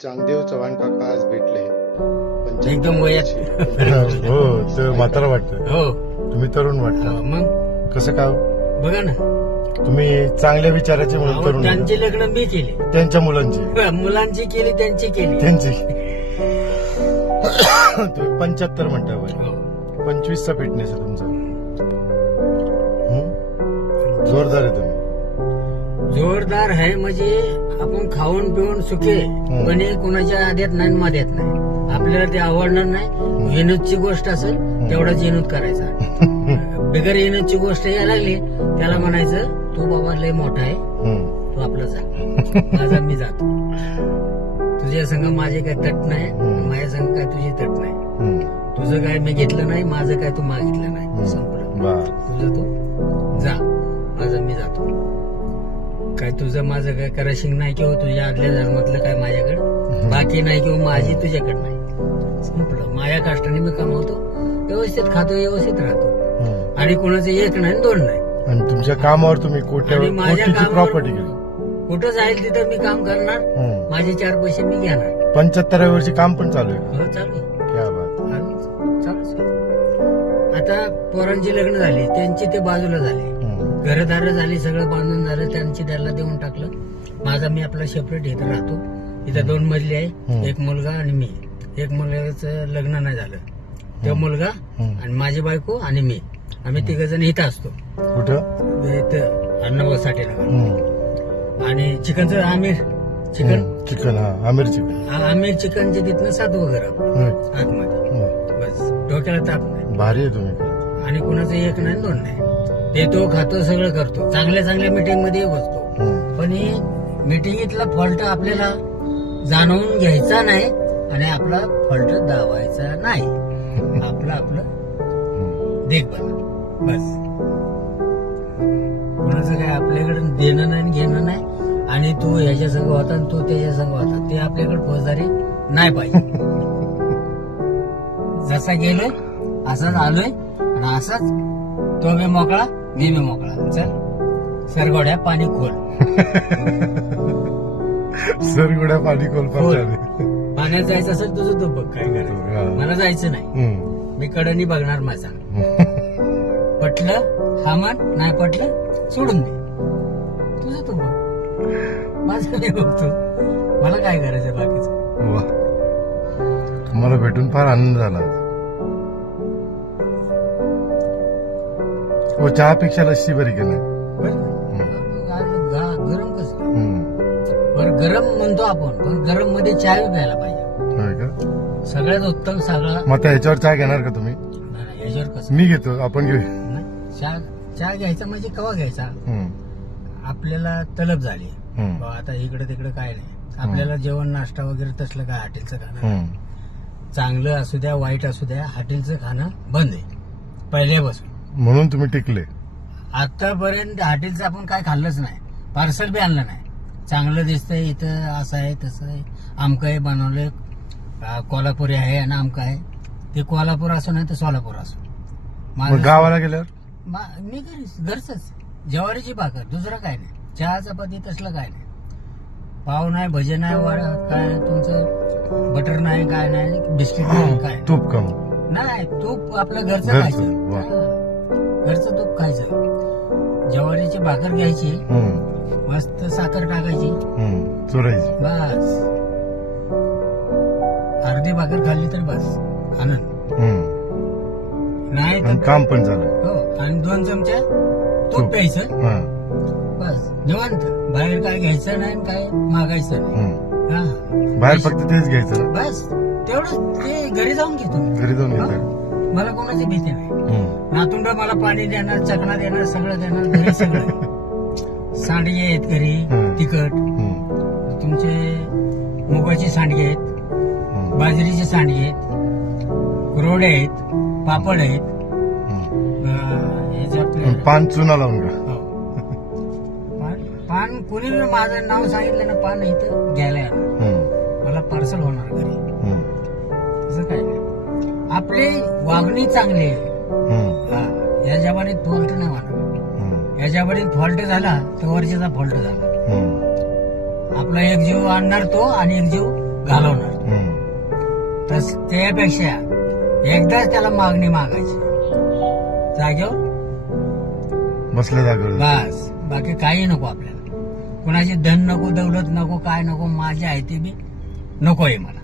चांगदेव चव्हाण काका आज भेटले. एकदम वयात. हो ते म्हातारा वाटतं. हो तुम्ही तरुण वाटता. मग कसं काय? बघा ना, तुम्ही चांगल्या विचाराचे म्हणून तरुण वाटता. त्यांची लग्न मी केली, त्यांच्या मुलांची मुलांची केली, त्यांची केली. त्यांची तुम्ही 75 म्हणता वय. हो. 25चा फिटनेस आहे तुमचा. जोरदार आहे तुम्ही. जोरदार आहे म्हणजे आपण खाऊन पिऊन सुखे, पण हे कुणाच्या आद्यात नाही माद्यात नाही. आपल्याला ते आवडणार नाही. येणूची गोष्ट असेल तेवढाच येणूत करायचा. बिगर येणूची गोष्ट यायला लागली त्याला म्हणायचं तू बाबा लय मोठा आहे, तू आपला जा, माझा मी जातो. तुझ्या संग माझे काय तट नाही, माझ्या संग काय तुझी तट नाही. तुझं काय मी घेतलं नाही, माझं काय तू मागितलं नाही. संपलं. तुझं तू जा, माझं मी जातो. काय तुझं माझं काय कराशिंग नाही किंवा तुझ्या आदल्या जन्मातलं काय माझ्याकडे बाकी नाही किंवा माझी तुझ्याकडे नाही. संपलं. माझ्या कष्टाने मी कमावतो, व्यवस्थित खातो, व्यवस्थित राहतो. आणि कोणाचं एक नाही दोन नाही. आणि तुमच्या कामावर तुम्ही आणि माझ्या कोटीची प्रॉपर्टी कामावर घेतली. कुठं जाईल तिथं मी काम करणार, माझे 4 पैसे मी घेणार. 75 वर्षी काम पण चालू आहे. हो, चालू आहे. क्या बात. चालूच आहे. आता पोरांची लग्न झाली, त्यांची ते बाजूला झाले, घरदार झाली, सगळं बांधून झालं, त्यांची त्याला देऊन टाकलं. माझा मी आपला सेपरेट इथं राहतो. इथं 2 मजली आहे, एक मुलगा आणि मी. एक मुलगाचं लग्न नाही झालं, तो मुलगा आणि माझी बायको आणि मी, आम्ही 3 जण इथं असतो. कुठं? इथं अण्णाभाऊ साठे नगर. आणि चिकनचं आमिर चिकन. हा, आमिर चिकन. आमिर चिकनचे तिथनं 7वं घर आतमध्ये. बस डोक्याला ताप नाही. भारी आहे तुम्ही. आणि कुणाचं एक नाही दोन नाही. देतो, खातो, सगळं करतो. चांगल्या चांगल्या मीटिंग मध्ये बसतो. पण ही मीटिंगीतला फॉल्ट आपल्याला जाणवून घ्यायचा नाही आणि आपला फॉल्ट दावायचा नाही. आपलं देखभाल बस. कुणाचं काय आपल्याकडे देणं नाही घेणं नाही. आणि तू ह्याच्या संग होता आणि तू त्याच्या संग होता, ते आपल्याकडे फौजदारी नाही पाहिजे. जसा गेलोय असाच आलोय आणि असाच तो बी मोकळा, मी बी मोकळा. चल सरगोड्या पाणी खोल. सरगुड्या पाणी खोल. पाण्यात जायचं असेल तुझं तू बघ काय करायचं. मला जायचं नाही. मी कडनी बघणार माझा. पटलं हा मन, नाही पटलं सोडून दे. तुझं तू बघ, माझं नाही बघतो. मला काय करायचं बाकीचं. तुम्हाला भेटून फार आनंद झाला. हो, चहापेक्षा लस्सी बरी केलं. गरम कसं बरं, गरम म्हणतो आपण, पण गरम मध्ये चहा बी प्यायला पाहिजे. सगळ्यात उत्तम सगळा. मग आता ह्याच्यावर चहा घेणार का तुम्ही? याच्यावर कसं मी घेतो, आपण घेऊ. चहा घ्यायचा म्हणजे केव्हा घ्यायचा, आपल्याला तलब झाली. आता इकडे तिकडे काय नाही. आपल्याला जेवण नाश्ता वगैरे तसलं काय हॉटेलचं खाणं, चांगलं असू द्या वाईट असू द्या, हॉटेलचं खाणं बंद आहे पहिल्यापासून. म्हणून तुम्ही टिकले. आतापर्यंत हॉटेलचं आपण काय खाल्लंच नाही, पार्सल बी आणलं नाही. चांगलं दिसतंय इथं, असं आहे तसं आहे, आमकं आहे बनवलं, कोल्हापुरी आहे आणि आमकं आहे. ते कोल्हापूर असो नाही तर सोलापूर असो. मग गावाला गेल्यावर मी घरच ज्वारीची भाकर, दुसरं काय नाही. चहा चपाती तसलं काय नाही. पाव नाही, भजे नाही, काय तुमचं बटर नाही, काय नाही, बिस्किट नाही, काय तूप कम नाही. तूप आपलं घरचं खायचं, घरचं तूप खायचं. ज्वारीची भाकर घ्यायची, मस्त साखर टाकायची, चोरायची, बस. अर्धी भाकर खाल्ली तर बस आनंद. नाही तर काम पण झालं. हो. आणि 2 चमच्या तूप प्यायचं, बस निवांत. बाहेर काय घ्यायचं नाही, काय मागायचं नाही. बाहेर फक्त तेच घ्यायचं, बस तेवढं. ते घरी जाऊन घेतो, घरी जाऊन घ्यायचं. मला कोणाची भीती नाही. नातुंड मला पाणी देणार, चकना देणार, सगळं देणार. घरी सगळं सांडगे आहेत घरी, तिखट. तुमचे मुगाचे सांडगे आहेत, बाजरीचे सांडगे आहेत, कुरवडे आहेत, पापड आहेत. पान चुना लावून घ्या. पान कुणी माझं नाव सांगितलं ना, पान इथं घ्यायला येणार, मला पार्सल होणार घरी. तसं काय नाही. आपली वागणी चांगली आहे. या जमान्यात फॉल्ट नाही होणार. या जमान्यात फॉल्ट झाला तर वरच्याचा फॉल्ट झाला. आपला एक जीव आणणार तो आणि एक जीव घालवणार. हम्म. तर त्यापेक्षा एकदाच त्याला मागणी मागायची जागेवर, बसल्या जागेवर. बस. बाकी काही नको आपल्याला. कुणाची धन नको, दौलत नको, काय नको. माझे आहे ते बी नको आहे मला.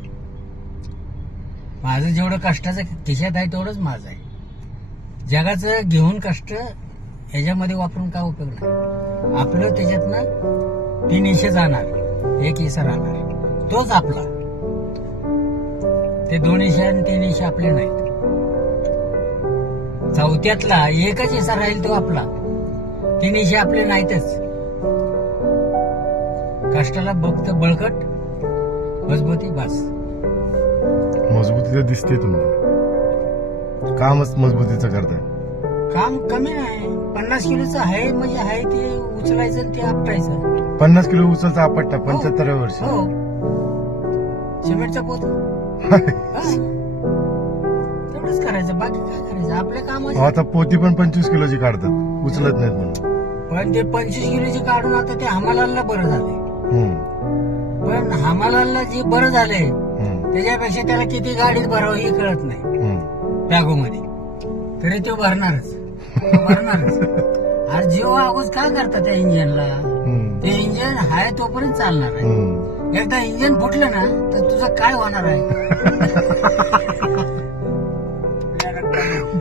माझं जेवढं कष्टाचं खिशात आहे तेवढंच माझं आहे. जगाचं घेऊन कष्ट ह्याच्यामध्ये वापरून काय उपयोग नाही. आपलं त्याच्यातनं 3 हिस्से जाणार, 1 हिस्सा राहणार, तोच आपला. ते 2 हिस्से आणि 3 हिस्से आपले नाहीत. चौथ्यातला 1च हिस्सा राहील तो आपला. 3 हिस्से आपले नाहीतच. कष्टाला फक्त बळकट मजबूती बस. मजबूती तर दिसते तुम्हाला. कामच मजबूतीचं करताय. काम कमी नाही. 50 किलोचं आहे म्हणजे आहे ते उचलायचं आणि ते आपटायचं. 50 किलो उचलचा आपटता 75 वर्ष. हो, सिमेंटचा पोत. तेवढंच करायचं, बाकी काय करायचं. आपल्या कामाचं. आता पोती पण 25 किलोची काढतात, उचलत नाहीत म्हणून. पण ते 25 किलोची काढून आता ते हमालाला बरं झाले. हम्म. पण हमालाला जे बरं झाले हम्म. त्याच्यापेक्षा त्याला किती गाडीत भरावं हे कळत नाही. हम्म. पॅगोमध्ये तरी तो भरणारच. अरे जीव आगोच काय करतात त्या इंजिनला. हम्म. ते इंजिन हाय तोपर्यंत चालणार आहे. हम्म. एकदा इंजिन फुटलं ना तर तुझं काय होणार आहे.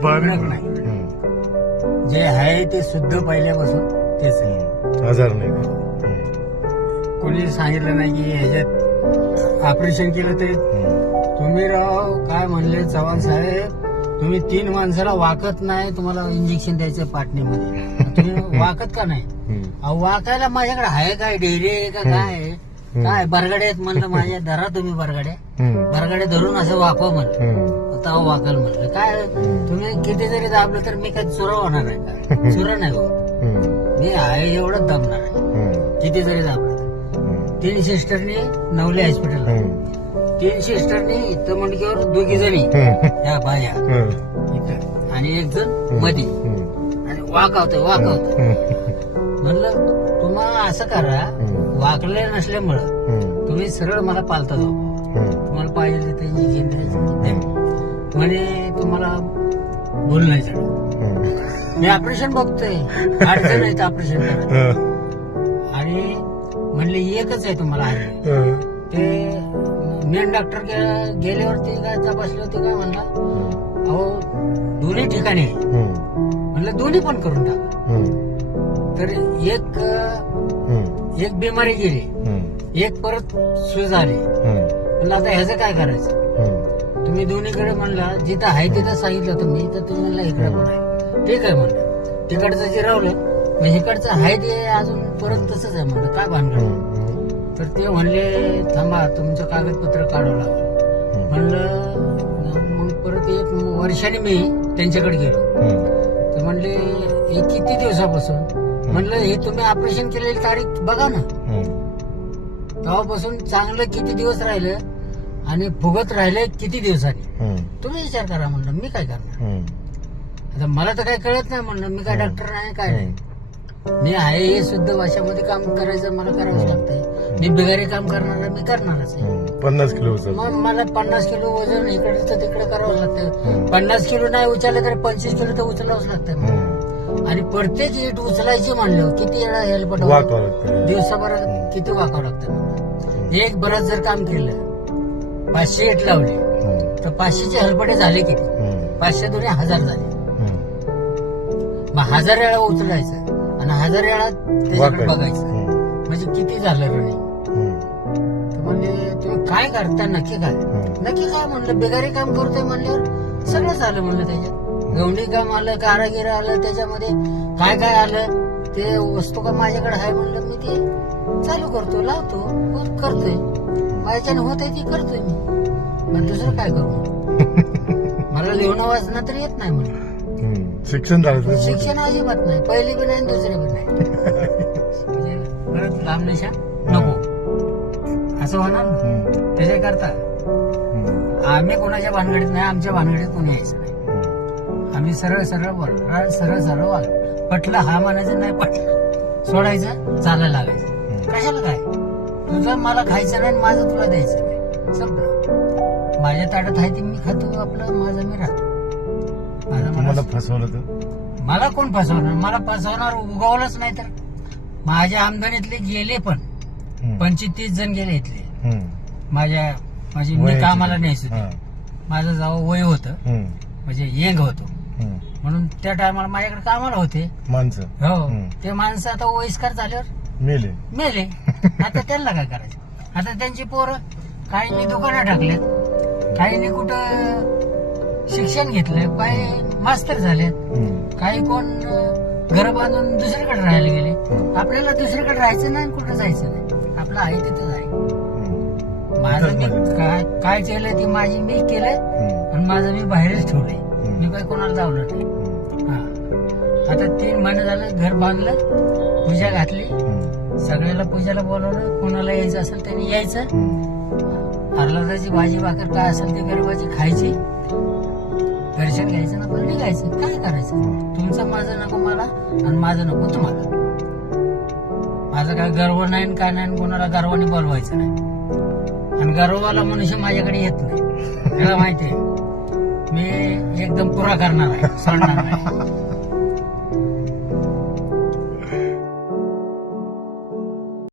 भारी. नाही. हम्म. जे आहे ते शुद्ध पहिल्यापासून तेच आहे. आजार नाही. कोणी सांगितलं नाही की ह्याच्यात ऑपरेशन केलं तरी. तुम्ही राव काय म्हणले चव्हाण साहेब, तुम्ही 3 माणसाला वाकत नाही, तुम्हाला इंजेक्शन द्यायचं पाटणीमध्ये. तुम्ही वाकत का नाही. अहो, वाकायला माझ्याकडे आहे काय, डेअरी आहे का काय आहे? काय बरगडे आहेत म्हणलं माझ्या. धरा तुम्ही बरगडे. बरगडे धरून असं वाकवा म्हणलं, तेव्हा वाकल म्हणलं. काय तुम्ही किती जरी दाबलं तर मी काय चुरा होणार आहे का. चुरा नाही होत. मी आहे एवढंच दाबणार आहे किती जरी दाबलं. 3 सिस्टरनी नवले हॉस्पिटलला, 3 सिस्टरनी इथं मणक्यावर 2 जणी ह्या बाया इथं आणि 1 जण मधी आणि वाकवतोय. म्हणलं तुम्हाला असं करा, वाकले नसल्यामुळं तुम्ही सरळ मला पालता जाऊ. तुम्हाला पाहिजे ते इंजेक्शन द्यायचं म्हणे. तुम्हाला बोल नाही चढ. मी ऑपरेशन बघतोय, अडचण नाही ऑपरेशन करा. आणि म्हणले एकच आहे तुम्हाला आहे. ते मेन डॉक्टर गेल्यावरती काय तपासले होते, काय म्हणला अहो दोन्ही ठिकाणी आहे. म्हणलं दोन्ही पण करून टाका. तर एक बिमारी गेली, एक परत सूज आली. म्हणलं आता ह्याचं काय करायचं. तुम्ही दोन्हीकडे म्हणला जिथं आहे तिथं सांगितलं तुम्ही, तर तुम्ही म्हणला इकडे पण आहे. ठीक आहे म्हणलं. तिकडचं जे रावलं मग इकडचं आहे ते अजून परत तसंच आहे म्हणलं. काय भानगड. तर ते म्हणले थांबा तुमचं कागदपत्र काढावं लागलं. म्हणलं मग परत 1 वर्षाने मी त्यांच्याकडे गेलो. ते म्हणले हे किती दिवसापासून. म्हणलं हे तुम्ही ऑपरेशन केलेली तारीख बघा ना. तेव्हापासून चांगलं किती दिवस राहिलं आणि फुगत राहिले किती दिवसांनी. तुम्ही विचार करा म्हणलं. मी काय करणार. आता मला तर काही कळत नाही म्हणलं. मी काय डॉक्टर नाही काय नाही. मी आहे हे शुद्ध भाषेमध्ये काम करायचं मला करावंच लागतंय. मी बिगारी काम करणार मी करणारच आहे. 50 किलो उचल. मग मला 50 किलो वजन इकडचं तिकडे करावंच लागतं. 50 किलो नाही उचललं तर 25 किलो तर उचलावंच लागतं. आणि प्रत्येक इट उचलायची म्हणलं किती वेळा हेल्पट दिवसाभरात किती वाकावं लागतं. एक बरंच जर काम केलं 500 इट लावली तर 500चे हलपटे झाले किती. 500 दुने 1000 झाले. मग 1000 वेळा उचलायचं आणि 1000 वेळा त्याच्याकडे बघायचं म्हणजे किती झालं रनिंग. म्हणजे तुम्ही काय करता नक्की काय म्हणलं. बेगारी काम करतोय म्हणल्यावर सगळंच आलं म्हणलं. त्याच्यात गवंडी काम आलं, कारागीर आलं, त्याच्यामध्ये काय काय आलं ते वस्तू का माझ्याकडे आहे म्हणलं. मी ते चालू करतो, लावतो, करतोय. माझ्याच्याने होत आहे ती करतोय मी. मग दुसरं काय करू. मला लिहिणं वाचणं तर येत नाही म्हणलं. शिक्षण झालं. शिक्षण अजिबात नाही. पहिली बी नाही दुसरी बी नाही. म्हणजे परत लांब निशा नको असं होणार ना. त्याच्याकरता आम्ही कोणाच्या भानगडीत नाही, आमच्या भानगडीत कोणी यायचं नाही. आम्ही सरळ सरळ बोल, सरळ सरळ वाग. पटलं हा म्हणायचं, नाही पटलं सोडायचं, चालायला लागायचं. कशाला काय. तुझं मला खायचं नाही, माझं तुला द्यायचं नाही. माझ्या ताटात आहे ते मी खातो, आपलं माझं मी राहतो. तुम्हाला फसवलं तर मला कोण फसवणार? मला फसवणार उगवलंच नाही तर. माझ्या आमदानीतले गेले पण 25-30 जण गेले इथले. माझी मी कामाला नाही सुद्धा. माझं जेव्हा वय होतं म्हणजे यंग होतो म्हणून त्या टायमाला माझ्याकडे कामाला होते माणसं. हो. ते माणसं आता वयस्कर झाल्यावर मेले. आता त्यांना काय करायचं? आता त्यांची पोरं काहींनी दुकानं टाकलेत, काहींनी कुठं शिक्षण घेतलंय, काही मास्तर झालेत, काही कोण घर बांधून दुसरीकडे राहायला गेले. आपल्याला दुसरीकडे राहायचं नाही, कुठं जायचं नाही, आपलं आहे तिथंच आहे. माझं मी काय केलंय ते माझी मी केलंय आणि माझं मी बाहेरच ठेवलंय. मी काही कोणाला जावलं नाही. आता 3 महिने झालं घर बांधलं, पूजा घातली, सगळ्याला पूजाला बोलवलं. कोणाला यायचं असेल त्यांनी यायचं. हरलाची भाजी भाकर काय असेल ते गरीबाची खायची, दर्शन घ्यायचं ना पण निघायचं. काय करायचं? तुमचं माझं नको मला आणि माझं नको तुम्हाला. माझं काय गर्व नाही काय नाही, कोणाला गर्वाने बोलवायचं नाही. आणि गर्ववाला मनुष्य माझ्याकडे येत नाही, त्याला माहितीये मी एकदम पुरा करणार आहे, सोडणार नाही.